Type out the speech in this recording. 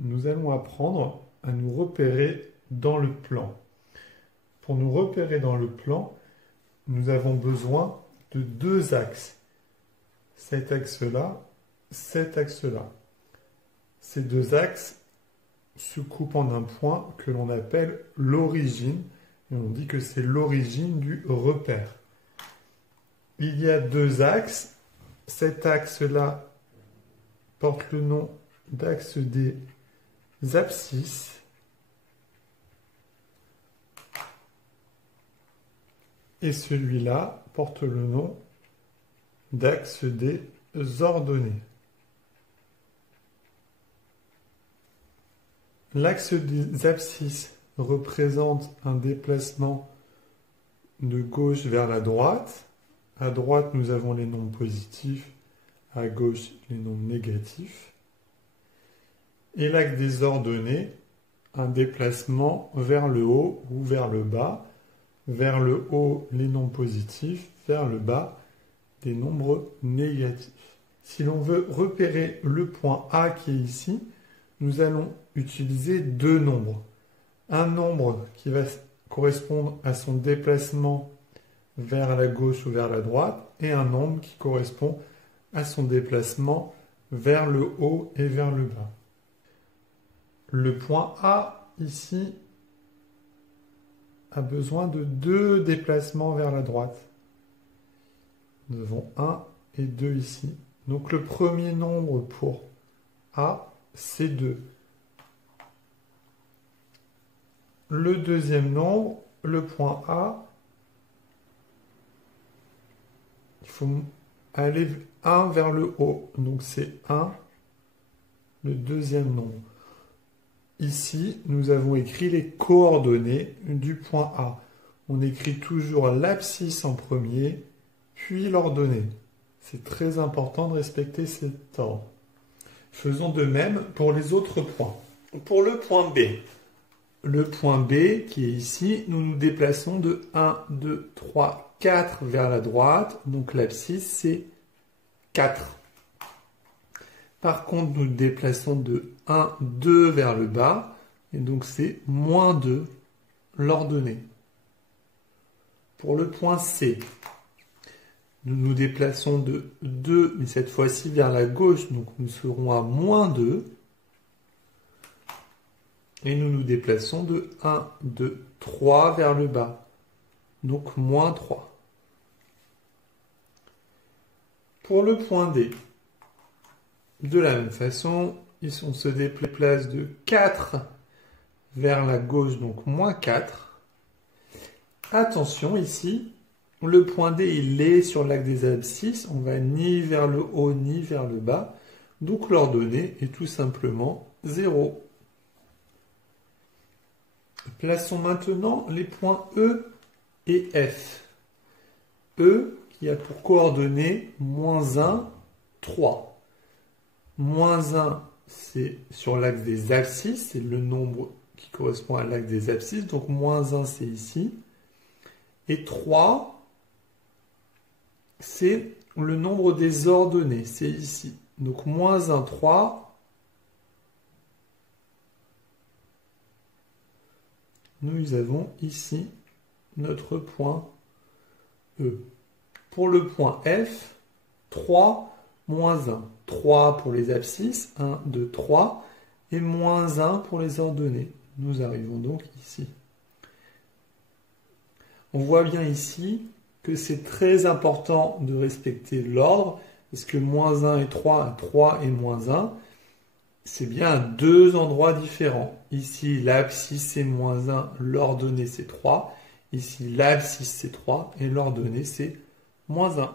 nous allons apprendre à nous repérer dans le plan. Pour nous repérer dans le plan, nous avons besoin de deux axes. Cet axe-là, cet axe-là. Ces deux axes se coupent en un point que l'on appelle l'origine, et on dit que c'est l'origine du repère. Il y a deux axes. Cet axe-là porte le nom d'axe des abscisses. Et celui-là porte le nom d'axe des ordonnées. L'axe des abscisses représente un déplacement de gauche vers la droite. À droite, nous avons les nombres positifs, à gauche, les nombres négatifs. Et l'axe des ordonnées, un déplacement vers le haut ou vers le bas. Vers le haut, les nombres positifs, vers le bas, des nombres négatifs. Si l'on veut repérer le point A qui est ici, nous allons utiliser deux nombres. Un nombre qui va correspondre à son déplacement vers la gauche ou vers la droite, et un nombre qui correspond à son déplacement vers le haut et vers le bas. Le point A, ici, a besoin de deux déplacements vers la droite. Nous avons 1 et 2 ici. Donc le premier nombre pour A, c'est 2. Le deuxième nombre, le point A, il faut aller 1 vers le haut. Donc c'est 1, le deuxième nombre. Ici, nous avons écrit les coordonnées du point A. On écrit toujours l'abscisse en premier, puis l'ordonnée. C'est très important de respecter cet ordre. Faisons de même pour les autres points. Pour le point B. Le point B, qui est ici, nous nous déplaçons de 1, 2, 3, 4 vers la droite. Donc l'abscisse, c'est 4. Par contre, nous nous déplaçons de 1, 2 vers le bas. Et donc c'est moins 2, l'ordonnée. Pour le point C, nous nous déplaçons de 2, mais cette fois-ci vers la gauche. Donc nous serons à moins 2. Et nous nous déplaçons de 1, 2, 3 vers le bas. Donc moins 3. Pour le point D, de la même façon, on se déplace de 4 vers la gauche, donc moins 4. Attention ici, le point D, il est sur l'axe des abscisses. On va ni vers le haut ni vers le bas. Donc l'ordonnée est tout simplement 0. Plaçons maintenant les points E et F. E qui a pour coordonnées moins 1, 3. Moins 1, c'est sur l'axe des abscisses, c'est le nombre qui correspond à l'axe des abscisses, donc moins 1, c'est ici. Et 3, c'est le nombre des ordonnées, c'est ici. Donc moins 1, 3. Nous avons ici notre point E. Pour le point F, 3, moins 1. 3 pour les abscisses, 1, 2, 3, et moins 1 pour les ordonnées. Nous arrivons donc ici. On voit bien ici que c'est très important de respecter l'ordre, parce que moins 1 et 3 et moins 1, c'est bien à deux endroits différents. Ici, l'abscisse c'est moins 1, l'ordonnée c'est 3. Ici, l'abscisse c'est 3 et l'ordonnée c'est moins 1.